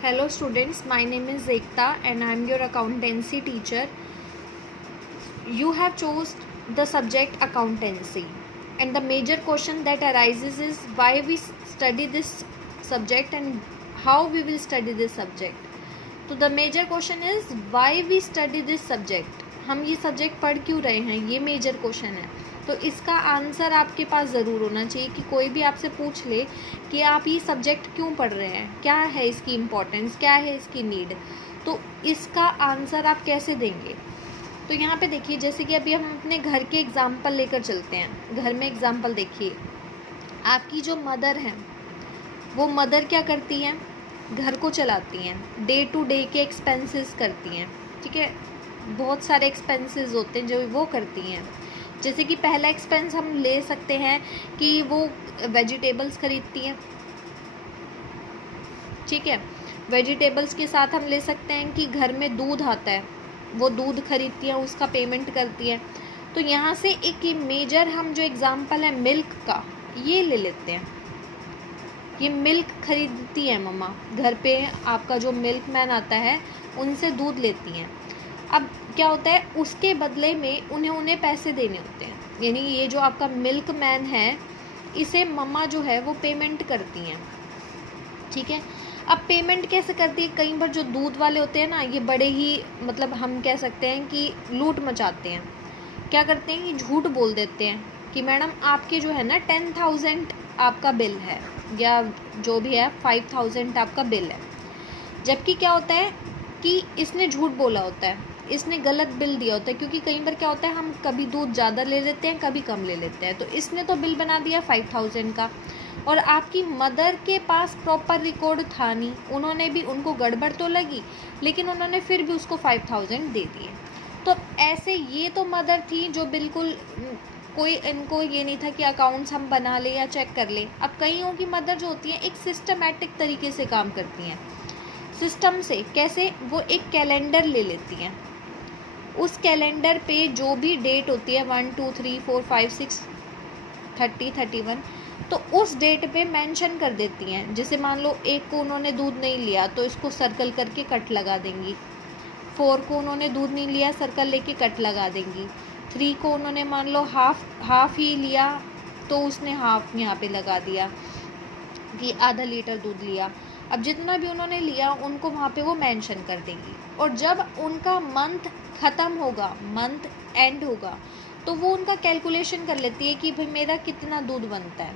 Hello students, my name is Ekta and I am your accountancy teacher. You have chose the subject accountancy and the major question that arises is why we study this subject and how we will study this subject. तो the major question is why we study this subject. हम ये subject पढ़ क्यों रहे हैं, ये major question है. तो इसका आंसर आपके पास ज़रूर होना चाहिए कि कोई भी आपसे पूछ ले कि आप ये सब्जेक्ट क्यों पढ़ रहे हैं, क्या है इसकी इम्पोर्टेंस, क्या है इसकी नीड, तो इसका आंसर आप कैसे देंगे. तो यहाँ पे देखिए, जैसे कि अभी हम अपने घर के एग्जाम्पल लेकर चलते हैं. घर में एग्जाम्पल देखिए, आपकी जो मदर हैं वो मदर क्या करती हैं, घर को चलाती हैं, डे टू डे के एक्सपेंसेस करती हैं. ठीक है, बहुत सारे एक्सपेंसेस होते हैं जो वो करती हैं. जैसे कि पहला एक्सपेंस हम ले सकते हैं कि वो वेजिटेबल्स खरीदती हैं. ठीक है, वेजिटेबल्स के साथ हम ले सकते हैं कि घर में दूध आता है, वो दूध खरीदती हैं, उसका पेमेंट करती हैं. तो यहाँ से एक मेजर हम जो एग्जांपल है मिल्क का, ये ले लेते हैं. ये मिल्क खरीदती है मम्मा, घर पे आपका जो मिल्क मैन आता है उनसे दूध लेती हैं. अब क्या होता है, उसके बदले में उन्हें पैसे देने होते हैं. यानी ये जो आपका मिल्क मैन है, इसे मम्मा जो है वो पेमेंट करती हैं. ठीक है, अब पेमेंट कैसे करती है, कई बार जो दूध वाले होते हैं ना, ये बड़े ही मतलब हम कह सकते हैं कि लूट मचाते हैं. क्या करते हैं, ये झूठ बोल देते हैं कि मैडम आपके जो है ना 10,000 आपका बिल है, या जो भी है 5,000 आपका बिल है. जबकि क्या होता है कि इसने झूठ बोला होता है, इसने गलत बिल दिया होता है. क्योंकि कई बार क्या होता है, हम कभी दूध ज़्यादा ले लेते हैं, कभी कम ले लेते हैं. तो इसने तो बिल बना दिया 5,000 का, और आपकी मदर के पास प्रॉपर रिकॉर्ड था नहीं. उन्होंने भी, उनको गड़बड़ तो लगी, लेकिन उन्होंने फिर भी उसको 5,000 दे दिए. तो ऐसे ये तो मदर थी जो बिल्कुल कोई, इनको ये नहीं था कि अकाउंट्स हम बना ले या चेक कर ले. अब कईयों की मदर जो होती हैं एक सिस्टमेटिक तरीके से काम करती हैं. सिस्टम से कैसे, वो एक कैलेंडर ले लेती हैं. उस कैलेंडर पे जो भी डेट होती है 1 2 3 4 5 6 30 31, तो उस डेट पे मेंशन कर देती हैं. जैसे मान लो 1 को उन्होंने दूध नहीं लिया तो इसको सर्कल करके कट लगा देंगी. 4 को उन्होंने दूध नहीं लिया, सर्कल लेके कट लगा देंगी. 3 को उन्होंने मान लो हाफ ही लिया, तो उसने हाफ यहाँ पे लगा दिया कि आधा लीटर दूध लिया. अब जितना भी उन्होंने लिया उनको वहाँ पे वो मेंशन कर देंगी. और जब उनका मंथ ख़त्म होगा, मंथ एंड होगा, तो वो उनका कैलकुलेशन कर लेती है कि भाई मेरा कितना दूध बनता है.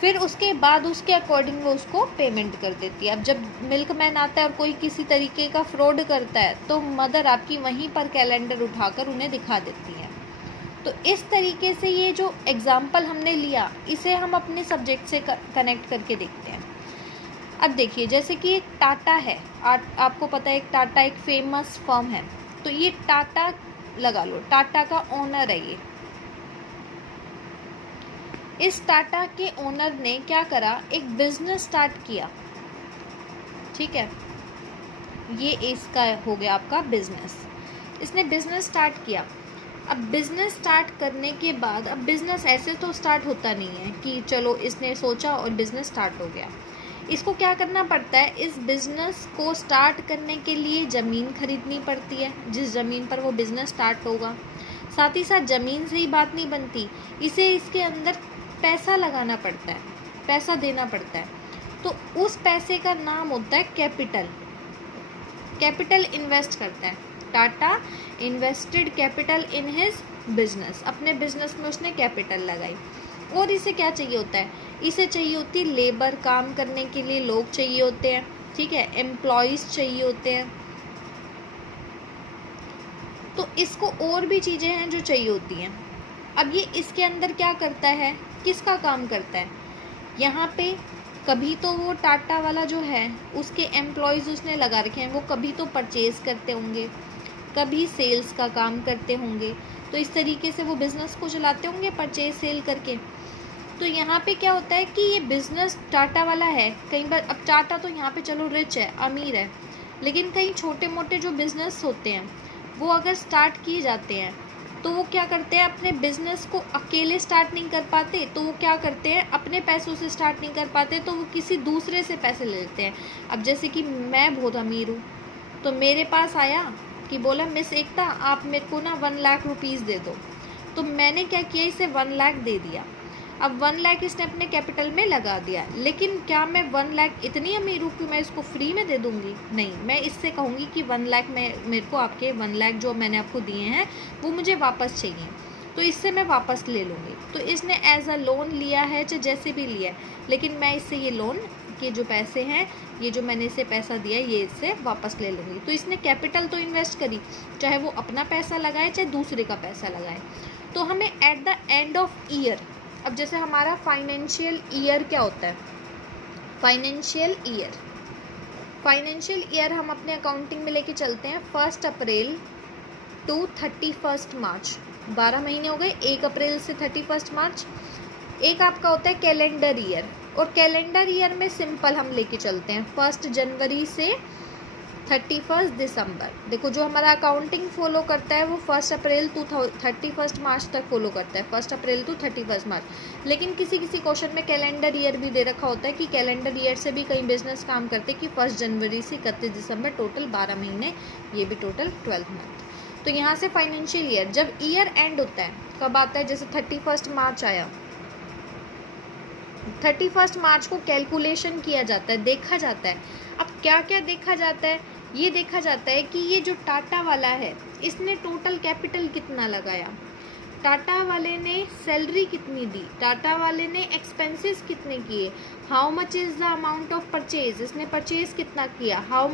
फिर उसके बाद उसके अकॉर्डिंग वो उसको पेमेंट कर देती है. अब जब मिल्क मैन आता है और कोई किसी तरीके का फ्रॉड करता है, तो मदर आपकी वहीं पर कैलेंडर उठाकर उन्हें दिखा देती है. तो इस तरीके से ये जो एग्जाम्पल हमने लिया, इसे हम अपने सब्जेक्ट से कनेक्ट करके देखते हैं. अब देखिए, जैसे कि एक टाटा है, आपको पता है एक टाटा एक फेमस फर्म है. तो ये टाटा लगा लो, टाटा का ओनर है ये. इस टाटा के ओनर ने क्या करा, एक बिजनेस स्टार्ट किया. ठीक है, ये इसका हो गया आपका बिजनेस. इसने बिजनेस स्टार्ट किया. अब बिजनेस स्टार्ट करने के बाद, अब बिजनेस ऐसे तो स्टार्ट होता नहीं है कि चलो इसने सोचा और बिजनेस स्टार्ट हो गया. इसको क्या करना पड़ता है, इस बिज़नेस को स्टार्ट करने के लिए ज़मीन खरीदनी पड़ती है, जिस ज़मीन पर वो बिज़नेस स्टार्ट होगा. साथ ही साथ ज़मीन से ही बात नहीं बनती, इसे इसके अंदर पैसा लगाना पड़ता है, पैसा देना पड़ता है. तो उस पैसे का नाम होता है कैपिटल. कैपिटल इन्वेस्ट करता है. Tata invested capital in his business, अपने बिजनेस में उसने कैपिटल लगाई. और इसे क्या चाहिए होता है, इसे चाहिए होती लेबर, काम करने के लिए लोग चाहिए होते हैं. ठीक है, एम्प्लॉयज़ चाहिए होते हैं. तो इसको और भी चीज़ें हैं जो चाहिए होती हैं. अब ये इसके अंदर क्या करता है, किसका काम करता है, यहाँ पे कभी तो वो टाटा वाला जो है उसके एम्प्लॉयज़ उसने लगा रखे हैं, वो कभी तो परचेज़ करते होंगे, कभी सेल्स का काम करते होंगे. तो इस तरीके से वो बिज़नेस को चलाते होंगे परचेज सेल करके. तो यहाँ पे क्या होता है कि ये बिज़नेस टाटा वाला है. कई बार, अब टाटा तो यहाँ पे चलो रिच है, अमीर है, लेकिन कई छोटे मोटे जो बिज़नेस होते हैं वो अगर स्टार्ट किए जाते हैं तो वो क्या करते हैं, अपने बिजनेस को अकेले स्टार्ट नहीं कर पाते, तो वो क्या करते हैं, अपने पैसों से स्टार्ट नहीं कर पाते, तो वो किसी दूसरे से पैसे ले लेते हैं। अब जैसे कि मैं बहुत अमीर हूँ, तो मेरे पास आया कि बोला मिस एकता आप मेरे को ना 1 लाख रुपीज़ दे दो, तो मैंने क्या किया, इसे 1 लाख दे दिया। अब 1 लाख इसने अपने कैपिटल में लगा दिया, लेकिन क्या मैं 1 लाख इतनी अमीर हूँ कि मैं इसको फ्री में दे दूँगी? नहीं, मैं इससे कहूँगी कि 1 लाख मेरे को आपके 1 लाख जो मैंने आपको दिए हैं वो मुझे वापस चाहिए, तो इससे मैं वापस ले लूँगी। तो इसने एज अ लोन लिया है, चाहे जैसे भी लिया है, लेकिन मैं इससे ये लोन के जो पैसे हैं, ये जो मैंने इसे पैसा दिया है, ये इससे वापस ले लूँगी। तो इसने कैपिटल तो इन्वेस्ट करी, चाहे वो अपना पैसा लगाए चाहे दूसरे का पैसा लगाए। तो हमें at the end of year, अब जैसे हमारा फाइनेंशियल ईयर क्या होता है, फाइनेंशियल ईयर हम अपने अकाउंटिंग में लेके चलते हैं 1 अप्रैल टू 31 मार्च, 12 महीने हो गए, 1 अप्रैल से 31 मार्च। एक आपका होता है कैलेंडर ईयर, और कैलेंडर ईयर में सिंपल हम लेके चलते हैं 1 जनवरी से 31 दिसंबर। देखो जो हमारा अकाउंटिंग फॉलो करता है वो 1 अप्रैल टू 31 मार्च तक फॉलो करता है, 1 अप्रैल टू 31 मार्च। लेकिन किसी किसी क्वेश्चन में कैलेंडर ईयर भी दे रखा होता है कि कैलेंडर ईयर से भी कई बिजनेस काम करते हैं कि 1 जनवरी से 31 दिसंबर, टोटल 12 महीने, ये भी टोटल 12 मंथ। तो यहाँ से फाइनेंशियल ईयर जब ईयर एंड होता है कब आता है, जैसे 31 मार्च आया, 31 मार्च को कैलकुलेशन किया जाता है, देखा जाता है। अब क्या क्या देखा जाता है, ये देखा जाता है कि ये जो टाटा वाला है इसने टोटल कैपिटल कितना लगाया, टाटा वाले ने सैलरी कितनी दी, टाटा वाले ने एक्सपेंसेस कितने किए, how much is the amount of purchase, इसने परचेज कितना किया, how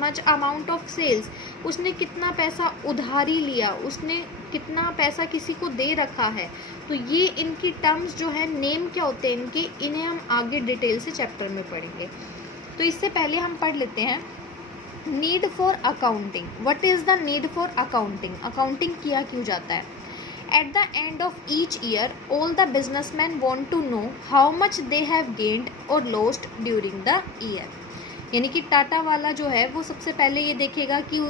much amount of sales, उसने कितना पैसा उधारी लिया, उसने कितना पैसा किसी को दे रखा है। तो ये इनकी टर्म्स जो है, नेम क्या होते हैं इनके, इन्हें हम आगे डिटेल से चैप्टर में पढ़ेंगे। तो इससे पहले हम पढ़ लेते हैं need for accounting. What is the need for accounting, accounting किया क्यों जाता है। At the end of each year, all the businessmen want to know how much they have gained or lost during the year. यानी कि टाटा वाला जो है वो सबसे पहले ये देखेगा कि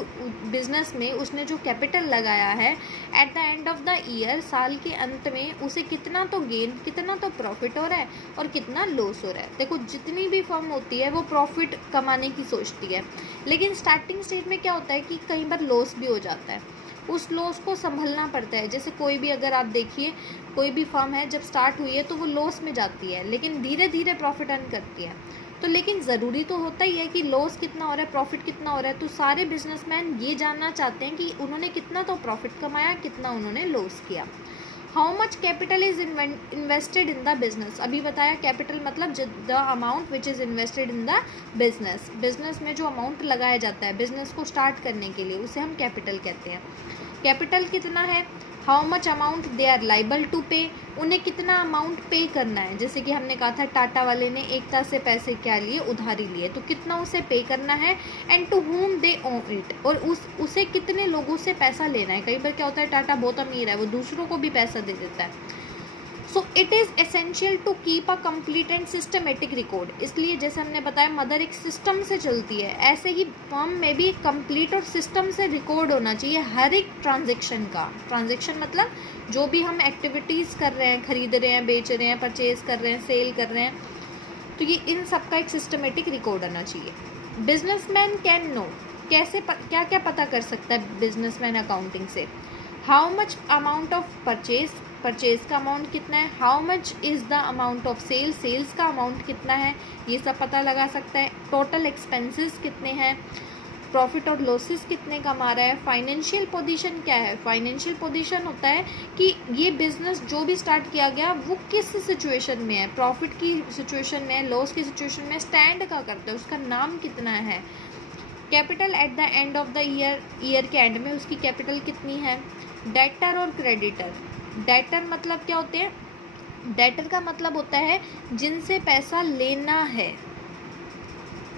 बिजनेस में उसने जो कैपिटल लगाया है at the end of the year, साल के अंत में उसे कितना तो गेन, कितना तो प्रॉफिट हो रहा है और कितना लॉस हो रहा है। देखो जितनी भी फर्म होती है वो प्रॉफिट कमाने की सोचती है, लेकिन स्टार्टिंग स्टेज में क्या होता है कि कई बार लॉस भी हो जाता है, उस लॉस को संभलना पड़ता है। जैसे कोई भी, अगर आप देखिए कोई भी फर्म है जब स्टार्ट हुई है तो वो लॉस में जाती है, लेकिन धीरे धीरे प्रॉफिट अर्न करती है। तो लेकिन ज़रूरी तो होता ही है कि लॉस कितना हो रहा है, प्रॉफिट कितना हो रहा है। तो सारे बिजनेसमैन ये जानना चाहते हैं कि उन्होंने कितना तो प्रॉफिट कमाया, कितना उन्होंने लॉस किया। How much capital is invested in the business, अभी बताया कैपिटल मतलब the amount which is invested in the business, business में जो अमाउंट लगाया जाता है बिजनेस को स्टार्ट करने के लिए, उसे हम कैपिटल कहते हैं। कैपिटल कितना है, how much amount they are liable to pay, उन्हें कितना अमाउंट पे करना है। जैसे कि हमने कहा था टाटा वाले ने एकता से पैसे क्या लिए, उधारी लिए, तो कितना उसे पे करना है, and to whom they owe it, और उसे कितने लोगों से पैसा लेना है। कई बार क्या होता है टाटा बहुत अमीर है, वो दूसरों को भी पैसा दे देता है। So it is essential to keep a complete and systematic record, इसलिए जैसे हमने बताया मदर एक सिस्टम से चलती है, ऐसे ही फर्म में भी कंप्लीट और सिस्टम से रिकॉर्ड होना चाहिए हर एक ट्रांजेक्शन का। ट्रांजेक्शन मतलब जो भी हम एक्टिविटीज़ कर रहे हैं, खरीद रहे हैं, बेच रहे हैं, परचेज कर रहे हैं, सेल कर रहे हैं, तो ये इन सब का एक सिस्टमेटिक रिकॉर्ड होना चाहिए। बिजनेसमैन कैन नो, कैसे क्या क्या पता कर सकता है बिजनेसमैन अकाउंटिंग से। How much amount of purchase, purchase का अमाउंट कितना है, how much is the amount of sale, sales का अमाउंट कितना है, ये सब पता लगा सकता है। टोटल एक्सपेंसेस कितने हैं, प्रॉफिट और लॉसेस कितने कमा रहा है। फाइनेंशियल पोजीशन क्या है, फाइनेंशियल पोजीशन होता है कि ये बिजनेस जो भी स्टार्ट किया गया वो किस सिचुएशन में है, प्रॉफिट की सिचुएशन में है, लॉस की सिचुएशन में, स्टैंड का करता है, उसका नाम कितना है। Capital at the end of the year, year के एंड में उसकी कैपिटल कितनी है। डेटर और क्रेडिटर, डेटर मतलब क्या होते हैं, डेटर का मतलब होता है जिनसे पैसा लेना है,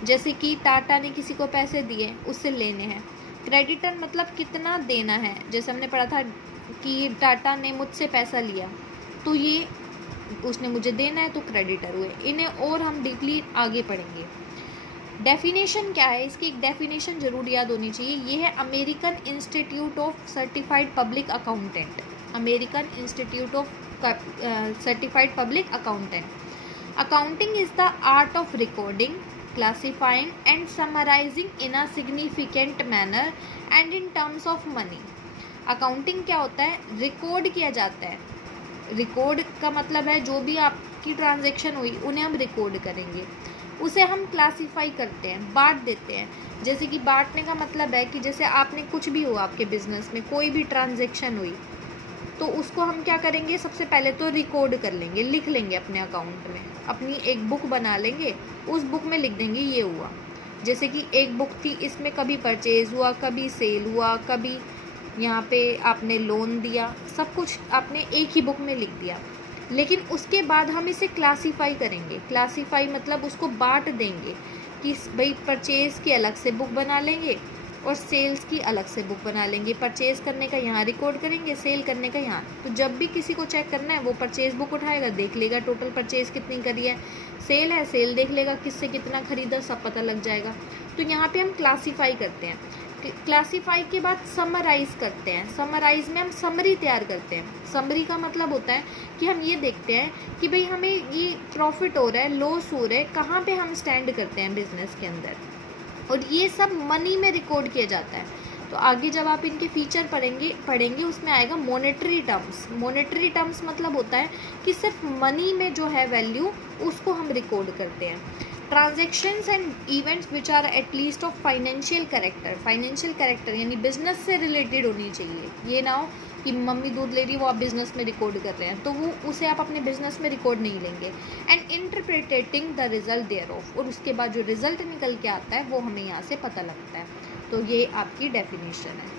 जैसे कि टाटा ने किसी को पैसे दिए उससे लेने हैं। क्रेडिटर मतलब कितना देना है, जैसे हमने पढ़ा था कि टाटा ने मुझसे पैसा लिया तो ये उसने मुझे देना है तो क्रेडिटर हुए। इन्हें और हम डीपली आगे पढ़ेंगे। डेफिनेशन क्या है, इसकी एक डेफिनेशन जरूर याद होनी चाहिए। ये है American Institute of Certified Public Accountant, American Institute of Certified Public Accountant. Accounting is the art of recording, classifying and summarising in a significant manner and in terms of money. Accounting क्या होता है, record किया जाता है। Record का मतलब है जो भी आपकी ट्रांजैक्शन हुई उन्हें हम रिकॉर्ड करेंगे, उसे हम क्लासीफाई करते हैं, बांट देते हैं। जैसे कि बांटने का मतलब है कि जैसे आपने कुछ भी हुआ आपके बिजनेस में, कोई भी ट्रांजैक्शन हुई तो उसको हम क्या करेंगे, सबसे पहले तो रिकॉर्ड कर लेंगे, लिख लेंगे अपने अकाउंट में, अपनी एक बुक बना लेंगे, उस बुक में लिख देंगे ये हुआ। जैसे कि एक बुक थी, इसमें कभी परचेज हुआ, कभी सेल हुआ, कभी यहाँ पे आपने लोन दिया, सब कुछ आपने एक ही बुक में लिख दिया। लेकिन उसके बाद हम इसे क्लासीफाई करेंगे। क्लासीफाई मतलब उसको बांट देंगे कि भाई परचेज़ की अलग से बुक बना लेंगे और सेल्स की अलग से बुक बना लेंगे। परचेज़ करने का यहाँ रिकॉर्ड करेंगे, सेल करने का यहाँ। तो जब भी किसी को चेक करना है वो परचेज़ बुक उठाएगा, देख लेगा टोटल परचेज़ कितनी करी है, सेल है सेल देख लेगा किससे कितना खरीदा, सब पता लग जाएगा। तो यहाँ पे हम क्लासीफाई करते हैं। क्लासीफाई के बाद समराइज करते हैं। समराइज में हम समरी तैयार करते हैं। समरी का मतलब होता है कि हम ये देखते हैं कि भाई हमें ये प्रॉफिट हो रहा है, लॉस हो रहा है, कहाँ पे हम स्टैंड करते हैं बिजनेस के अंदर, और ये सब मनी में रिकॉर्ड किया जाता है। तो आगे जब आप इनके फीचर पढ़ेंगे उसमें आएगा मॉनेटरी टर्म्स। मॉनेटरी टर्म्स मतलब होता है कि सिर्फ मनी में जो है वैल्यू उसको हम रिकॉर्ड करते हैं। Transactions and events which are at least of financial character. Financial character यानी बिजनेस से रिलेटेड होनी चाहिए। ये ना हो कि मम्मी दूध ले रही है वो आप बिजनेस में रिकॉर्ड कर रहे हैं, तो वो उसे आप अपने बिजनेस में रिकॉर्ड नहीं लेंगे। And interpreting the result thereof, और उसके बाद जो रिजल्ट निकल के आता है वो हमें यहाँ से पता लगता है। तो ये आपकी डेफिनेशन है।